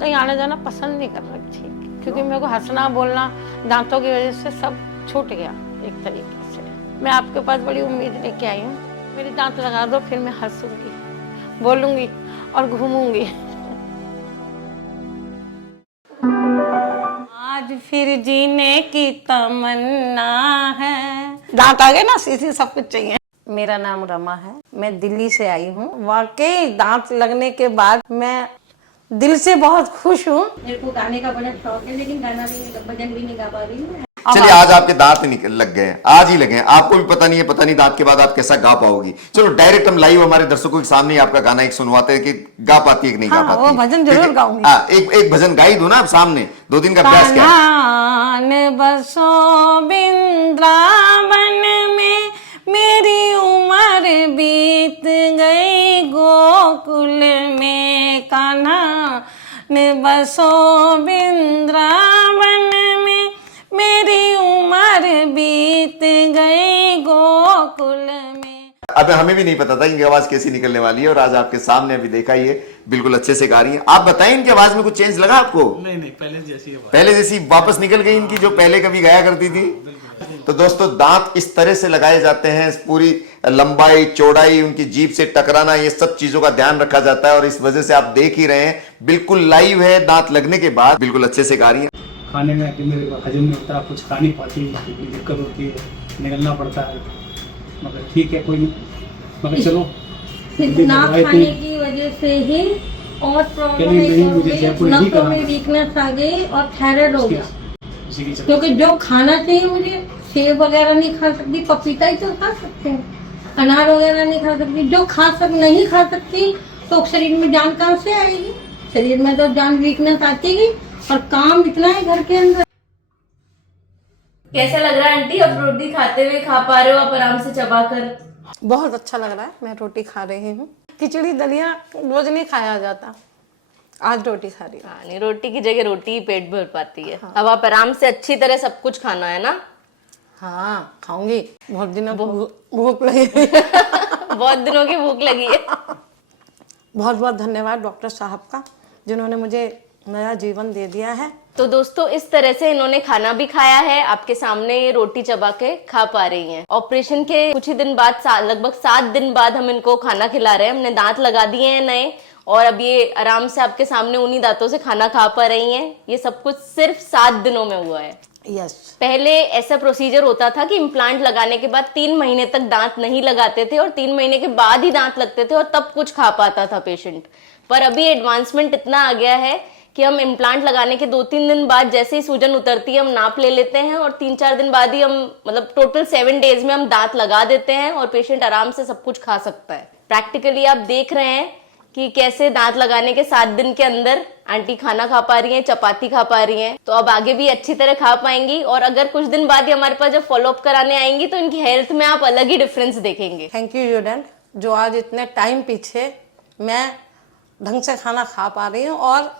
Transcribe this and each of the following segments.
कहीं आना जाना पसंद नहीं कर रही थी, क्योंकि मेरे को हंसना बोलना दांतों की वजह से सब छूट गया एक तरीके से। मैं आपके पास बड़ी उम्मीद लेके आई हूँ, मेरी दांत लगा दो, फिर मैं हंसूंगी, बोलूंगी और घूमूंगी। आज फिर जीने की तमन्ना है। दांत आ गए ना, सीधी सब कुछ चाहिए। मेरा नाम रमा है, मैं दिल्ली से आई हूँ। वाकई दांत लगने के बाद मैं दिल से बहुत खुश हूँ। मेरे को गाने का बड़ा शौक है, लेकिन गाना भी नहीं, भजन भी नहीं गा पा रही हूँ। चलिए, आज आपके दांत लग गए हैं, आज ही लगे हैं, आपको भी पता नहीं है, पता नहीं दांत के बाद आप कैसा गा पाओगी। चलो डायरेक्ट हम लाइव हमारे दर्शकों के सामने आपका गाना एक सुनवाते हैं कि गा पाती है कि नहीं गा पाती। वो भजन जरूर गाऊंगी। एक भजन गाई दो ना आप सामने, 2 दिन का अभ्यास किया। कान्हा बसो वृंदावन में, मेरी उम्र बीत गई गोकुल में। कान्हा बसो वृंदावन में, मेरी उम्र बीत गई गोकुल में। अब हमें भी नहीं पता था इनकी आवाज कैसी निकलने वाली है, और आज आपके सामने अभी देखा ही है, बिल्कुल अच्छे से गा रही है। आप बताएं, इनकी आवाज में कुछ चेंज लगा आपको? नहीं, पहले जैसी आवाज, पहले जैसी वापस निकल गई इनकी, जो पहले कभी गाया करती थी। तो दोस्तों, दांत इस तरह से लगाए जाते हैं, पूरी लंबाई चौड़ाई, उनकी जीभ से टकराना, ये सब चीजों का ध्यान रखा जाता है। और इस वजह से आप देख ही रहे हैं, बिल्कुल लाइव है, दांत लगने के बाद बिल्कुल अच्छे से गा रही है। खाने में मेरे हजम नहीं होता, कुछ खा नहीं पाती, दिक्कत होती है, निकलना पड़ता है, मगर ठीक है, कोई नहीं, मगर चलो ना खाने की वजह से ही और प्रॉब्लम नसों में वीकनेस आ गई और थायराइड हो गया। क्योंकि जो खाना चाहिए मुझे, सेब वगैरह नहीं खा सकती, पपीता ही तो खा सकते हैं, अनार वगैरह नहीं खा सकती। जो नहीं खा सकती तो शरीर में जान कहाँ से आएगी? शरीर में तो जान वीकनेस आती ही, और काम इतना है घर के अंदर। कैसा लग रहा है आंटी, अब रोटी खाते हुए खा पा रहे हो आप आराम से चबा कर? बहुत अच्छा लग रहा है, मैं रोटी खा रही हूँ। खिचड़ी दलिया रोज नहीं खाया जाता, आज रोटी खा रही हूँ। नहीं, रोटी की जगह रोटी ही पेट भर पाती है। अब आप आराम से अच्छी तरह सब कुछ खाना है ना? हाँ, खाऊंगी, बहुत दिनों भूख लगी। बहुत दिनों की भूख लगी है। बहुत बहुत धन्यवाद डॉक्टर साहब का, जिन्होंने मुझे नया जीवन दे दिया है। तो दोस्तों, इस तरह से इन्होंने खाना भी खाया है, आपके सामने ये रोटी चबा के खा पा रही हैं। ऑपरेशन के कुछ ही दिन बाद, लगभग 7 दिन बाद हम इनको खाना खिला रहे हैं। हमने दांत लगा दिए हैं नए, और अब ये आराम से आपके सामने उन्हीं दांतों से खाना खा पा रही हैं। ये सब कुछ सिर्फ 7 दिनों में हुआ है। यस। पहले ऐसा प्रोसीजर होता था कि इम्प्लांट लगाने के बाद 3 महीने तक दांत नहीं लगाते थे, और 3 महीने के बाद ही दांत लगते थे, और तब कुछ खा पाता था पेशेंट। पर अभी एडवांसमेंट इतना आ गया है कि हम इम्प्लांट लगाने के 2-3 दिन बाद जैसे ही सूजन उतरती है, हम नाप ले लेते हैं, और 3-4 दिन बाद ही हम, मतलब टोटल 7 डेज में हम दांत लगा देते हैं, और पेशेंट आराम से सब कुछ खा सकता है। प्रैक्टिकली आप देख रहे हैं कि कैसे दांत लगाने के 7 दिन के अंदर आंटी खाना खा पा रही हैं, चपाती खा पा रही हैं। तो अब आगे भी अच्छी तरह खा पाएंगी, और अगर कुछ दिन बाद ही हमारे पास जब फॉलोअप कराने आएंगी तो इनकी हेल्थ में आप अलग ही डिफरेंस देखेंगे। थैंक यू यूडेंट, जो आज इतने टाइम पीछे मैं ढंग से खाना खा पा रही हूँ, और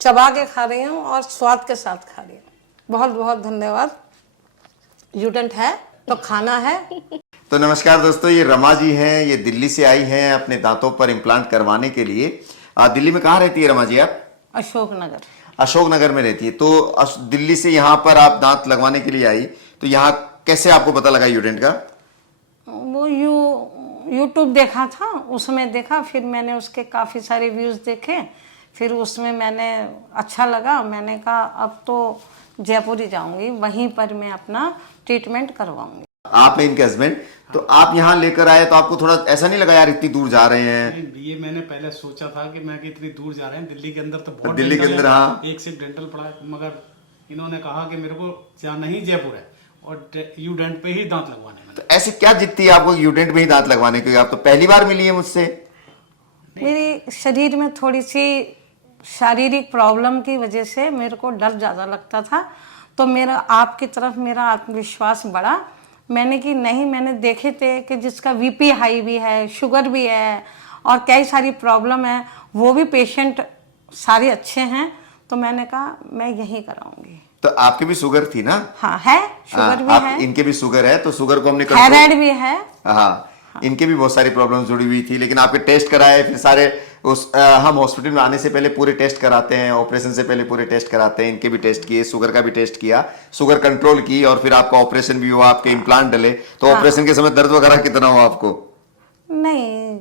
चबा के खा रही हूँ, और स्वाद के साथ खा रही हूँ। बहुत बहुत धन्यवाद। यूडेंट है तो खाना है। तो नमस्कार दोस्तों, ये रमा जी हैं, ये दिल्ली से आई हैं अपने दांतों पर इम्प्लांट करवाने के लिए। दिल्ली में कहाँ रहती है रमा जी आप? अशोकनगर। अशोकनगर में रहती है। तो दिल्ली से यहाँ पर आप दांत लगवाने के लिए आई, तो यहाँ कैसे आपको पता लगा यूडेंट का? वो यूट्यूब देखा था, उसमें देखा, फिर मैंने उसके काफ़ी सारे व्यूज़ देखे, फिर उसमें मैंने अच्छा लगा, मैंने कहा अब तो जयपुर ही जाऊंगी, वहीं पर मैं अपना ट्रीटमेंट करवाऊंगी। आप हैं इनके हस्बैंड, तो आप यहाँ लेकर आए, तो आपको थोड़ा ऐसा नहीं लगा यार इतनी दूर जा रहे हैं? ये मैंने पहले सोचा था कि मैं इतनी दूर जा रहे हैं, दिल्ली के अंदर तो बहुत दिल्ली के अंदर, हाँ, एक से डेंटल पड़ा है, मगर इन्होंने कहा कि मेरे को जाना ही जयपुर है, और यूडेंट पे ही दांत लगवाने में। तो ऐसी क्या जिद्दी है आपको यूडेंट में ही दांत लगवाने की? आप तो पहली बार मिली है मुझसे। मेरी शरीर में थोड़ी सी शारीरिक प्रॉब्लम की वजह से मेरे को डर ज़्यादा लगता था, तो मेरा आपकी तरफ मेरा आत्मविश्वास बढ़ा। मैंने कि नहीं, मैंने देखे थे कि जिसका वीपी हाई भी है, शुगर भी है, और कई सारी प्रॉब्लम है, वो भी पेशेंट सारे अच्छे हैं, तो मैंने कहा मैं यहीं कराऊंगी। तो आपकी भी शुगर थी ना? हाँ है, शुगर भी है। इनके भी शुगर है, तो शुगर को हमने थायराइड भी है। हाँ, इनके भी बहुत सारी प्रॉब्लम्स जुड़ी हुई थी, लेकिन आपके टेस्ट कराए फिर सारे हम हॉस्पिटल में आने से पहले पूरे टेस्ट कराते हैं, ऑपरेशन से पहले पूरे टेस्ट कराते हैं। इनके भी टेस्ट किए, शुगर का भी टेस्ट किया, शुगर कंट्रोल की, और फिर आपका ऑपरेशन भी हुआ, आपके इम्प्लांट डले। तो ऑपरेशन के समय दर्द वगैरह कितना हुआ आपको? नहीं,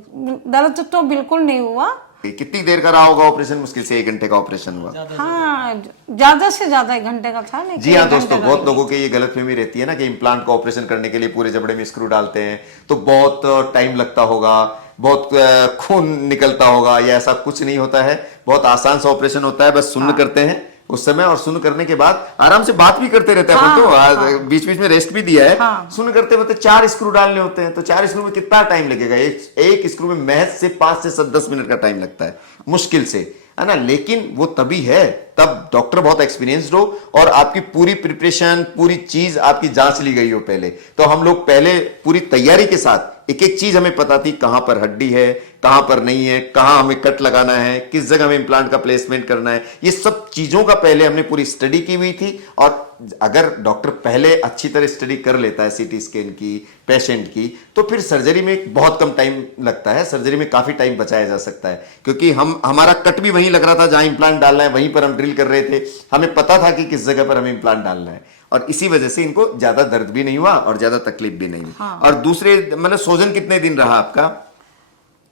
दर्द तो बिल्कुल नहीं हुआ। कितनी देर का रहा होगा ऑपरेशन? मुश्किल से 1 घंटे का ऑपरेशन हुआ। हाँ, ज्यादा से ज्यादा 1 घंटे का था। जी हाँ दोस्तों, बहुत लोगों के ये गलतफहमी रहती है ना कि इम्प्लांट का ऑपरेशन करने के लिए पूरे जबड़े में स्क्रू डालते हैं तो बहुत टाइम लगता होगा, बहुत खून निकलता होगा, या ऐसा कुछ नहीं होता है। बहुत आसान सा ऑपरेशन होता है, बस सुन्न करते हैं उस समय, और सुन्न करने के बाद आराम से बात भी करते रहते हैं। तो बीच बीच में रेस्ट भी दिया है। सुन्न करते वक्त 4 स्क्रू डालने होते हैं, तो 4 स्क्रू में कितना टाइम लगेगा? एक स्क्रू में महज से 5 से 10 मिनट का टाइम लगता है मुश्किल से, है ना। लेकिन वो तभी है तब डॉक्टर बहुत एक्सपीरियंस्ड हो और आपकी पूरी प्रिपरेशन, पूरी चीज आपकी जांच ली गई हो पहले। तो हम लोग पहले पूरी तैयारी के साथ, एक एक चीज हमें पता थी, कहां पर हड्डी है, कहां पर नहीं है, कहां हमें कट लगाना है, किस जगह हमें इम्प्लांट का प्लेसमेंट करना है, ये सब चीजों का पहले हमने पूरी स्टडी की हुई थी। और अगर डॉक्टर पहले अच्छी तरह स्टडी कर लेता है सीटी स्कैन की, पेशेंट की, तो फिर सर्जरी में बहुत कम टाइम लगता है, सर्जरी में काफी टाइम बचाया जा सकता है। क्योंकि हमारा कट भी वहीं लग रहा था जहां इम्प्लांट डालना है, वहीं पर हम ड्रिल कर रहे थे, हमें पता था कि किस जगह पर हमें इम्प्लांट डालना है, और इसी वजह से इनको ज्यादा दर्द भी नहीं हुआ और ज्यादा तकलीफ भी नहीं हुई। और दूसरे मतलब सोजन कितने दिन रहा आपका?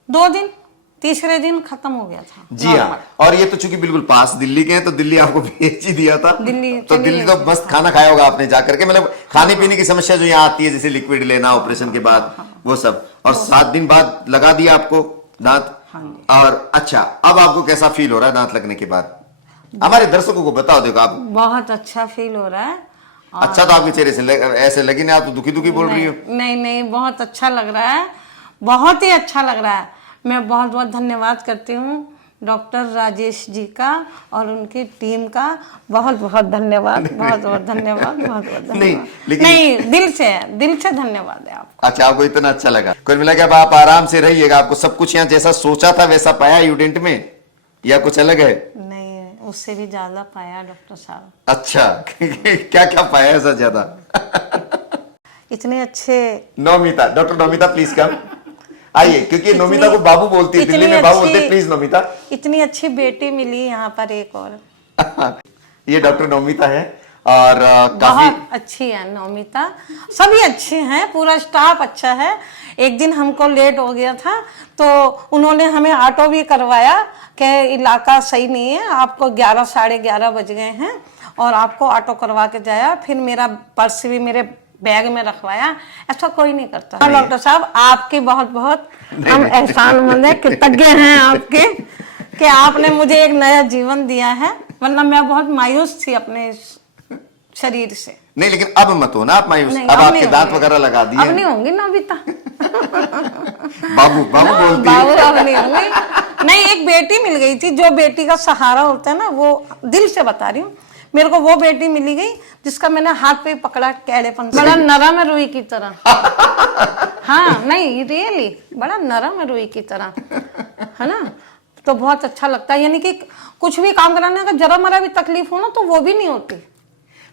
2 दिन, तीसरे दिन खत्म हो गया था। जी हाँ, और ये तो चूंकि बिल्कुल पास दिल्ली के हैं तो दिल्ली आपको भेज ही दिया था। दिल्ली तो दिल्ली तो मस्त खाना खाया होगा आपने जाकर के, मतलब खाने पीने की समस्या जो यहाँ आती है, जैसे लिक्विड लेना ऑपरेशन के बाद, वो सब। और 7 दिन बाद लगा दिया आपको दांत। और अच्छा, अब आपको कैसा फील हो रहा है दांत लगने के बाद? हमारे दर्शकों को बताओ। देखो आप, बहुत अच्छा फील हो रहा है। अच्छा तो आपके चेहरे से ऐसे लगी ना, आप तो दुखी दुखी बोल रही हो। नहीं, बहुत अच्छा लग रहा है, बहुत ही अच्छा लग रहा है। मैं बहुत बहुत धन्यवाद करती हूँ डॉक्टर राजेश जी का और उनकी टीम का। बहुत बहुत धन्यवाद, बहुत बहुत धन्यवाद, बहुत बहुत धन्यवाद। नहीं, दिल से धन्यवाद है आपको। अच्छा, आपको इतना अच्छा लगा? कुल मिला के अब आप आराम से रहिएगा, आपको सब कुछ यहाँ जैसा सोचा था वैसा पाया यूडेंट में, या कुछ अलग है? नहीं, उससे भी ज्यादा पाया डॉक्टर साहब। अच्छा क्या क्या पाया ऐसा ज्यादा? इतने अच्छे नौमिता, डॉक्टर नौमिता प्लीज कम आइए, क्योंकि नौमिता को बाबू बोलती है, दिल्ली में बाबू बोलते हैं। प्लीज नौमिता। इतनी अच्छी बेटी मिली यहाँ पर एक और। ये डॉक्टर नौमिता है और काफी बहुत अच्छी है नौमिता, सभी अच्छे हैं, पूरा स्टाफ अच्छा है। एक दिन हमको लेट हो गया था तो उन्होंने हमें ऑटो भी करवाया कि इलाका सही नहीं है, आपको 11 साढ़े 11 बज गए हैं, और आपको ऑटो करवा के जाया। फिर मेरा पर्स भी मेरे बैग में रखवाया। ऐसा कोई नहीं करता। डॉक्टर साहब, आपके बहुत बहुत हम एहसानमंद हैं, कृतज्ञ हैं आपके कि आपने मुझे एक नया जीवन दिया है, वरना मैं बहुत मायूस थी अपने शरीर से। नहीं, लेकिन अब मत हो ना आप मायूस, अब आपके दांत वगैरह लगा दिए। अब नहीं होंगी नौमिता। बाबू बोलती है। बाबू अब नहीं होंगी। नहीं, एक बेटी मिल गई थी, जो बेटी का सहारा होता है ना, वो दिल से बता रही हूँ, मेरे को वो बेटी मिली गई जिसका मैंने हाथ पे पकड़ा कैड़ेपन से। बड़ा नरम है रुई की तरह। हाँ, नहीं रियली बड़ा नरम है रुई की तरह, है ना। तो बहुत अच्छा लगता है, यानी कि कुछ भी काम कराने का जरा मरा भी तकलीफ हो ना तो वो भी नहीं होती।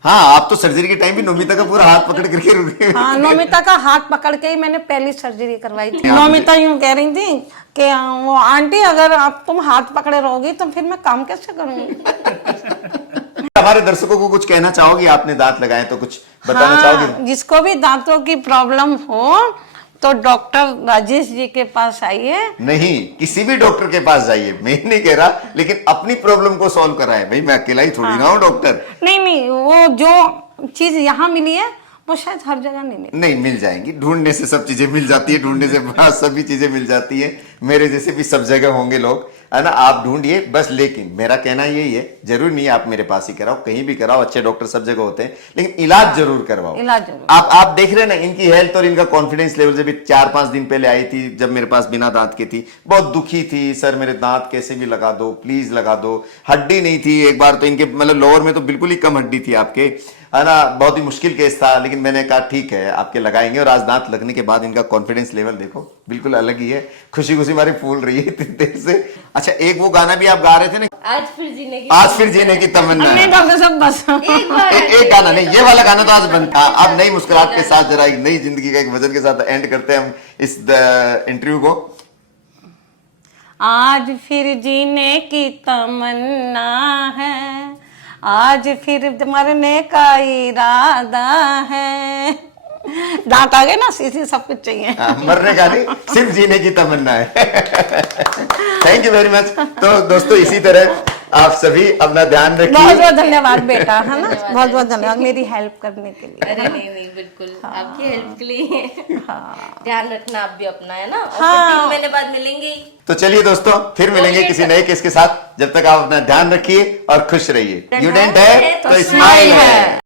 हाँ, आप तो सर्जरी के टाइम भी नौमिता का पूरा हाथ पकड़ करके रुके। हाँ, नौमिता का हाथ पकड़ के ही मैंने पहली सर्जरी करवाई थी। नौमिता यूं कह रही थी कि वो आंटी, अगर आप तुम हाथ पकड़े रहोगी तो फिर मैं काम कैसे करूंगी। हमारे दर्शकों को कुछ कहना चाहोगी? आपने दांत लगाए तो कुछ बताना चाहोगी? जिसको भी दांतों की प्रॉब्लम हो तो डॉक्टर राजेश जी के पास आइए। नहीं, किसी भी डॉक्टर के पास जाइए, मैं नहीं कह रहा, लेकिन अपनी प्रॉब्लम को सॉल्व कराए। भाई मैं अकेला ही थोड़ी ना हूँ डॉक्टर। नहीं, वो जो चीज यहाँ मिली है वो शायद हर जगह नहीं मिली। नहीं, मिल जाएंगी, ढूंढने से सब चीजें मिल जाती है, ढूंढने से सभी चीजें मिल जाती है। मेरे जैसे भी सब जगह होंगे लोग, है ना। आप ढूंढिए बस। लेकिन मेरा कहना यही है, जरूर नहीं आप मेरे पास ही कराओ, कहीं भी कराओ, अच्छे डॉक्टर सब जगह होते हैं, लेकिन इलाज जरूर करवाओ। इलाज जरूर। आप देख रहे हैं ना इनकी हेल्थ और इनका कॉन्फिडेंस लेवल। जब 4-5 दिन पहले आई थी, जब मेरे पास बिना दांत की थी, बहुत दुखी थी, सर मेरे दांत कैसे भी लगा दो, प्लीज लगा दो। हड्डी नहीं थी, एक बार तो इनके मतलब लोअर में तो बिल्कुल ही कम हड्डी थी आपके, है ना, बहुत ही मुश्किल केस था, लेकिन मैंने कहा ठीक है आपके लगाएंगे। और आज दांत लगने के बाद इनका कॉन्फिडेंस लेवल देखो बिल्कुल अलग ही है, खुशी खुशी मारी फूल रही है इतनी देर से। अच्छा, एक वो गाना भी आप गा रहे थे ना, आज फिर जीने की तमन्ना है। नहीं डॉक्टर साहब बस एक बार एक गाना नहीं, ये वाला गाना तो आज बनता। अब नई मुस्कुराहट के साथ जरा एक नई जिंदगी का एक वजन के साथ एंड करते हैं हम इस इंटरव्यू को। आज फिर जीने की तमन्ना है, आज फिर मरने का इरादा है। दांत आ गए ना, इसी सब कुछ चाहिए। मरने का नहीं, सिर्फ जीने की तमन्ना है। Thank you very much. तो दोस्तों इसी तरह आप सभी अपना ध्यान बहुत रखिए। बहुत धन्यवाद बेटा, है ना, बहुत बहुत धन्यवाद मेरी हेल्प करने के लिए। अरे नहीं बिल्कुल, आपकी हेल्प के लिए। ध्यान रखना आप भी अपना, है ना। और हाँ। फिर 3 महीने बाद मिलेंगे। तो चलिए दोस्तों, फिर मिलेंगे किसी नए केस के साथ। जब तक आप अपना ध्यान रखिए और खुश रहिए। यूडेंट है तो स्माइल है।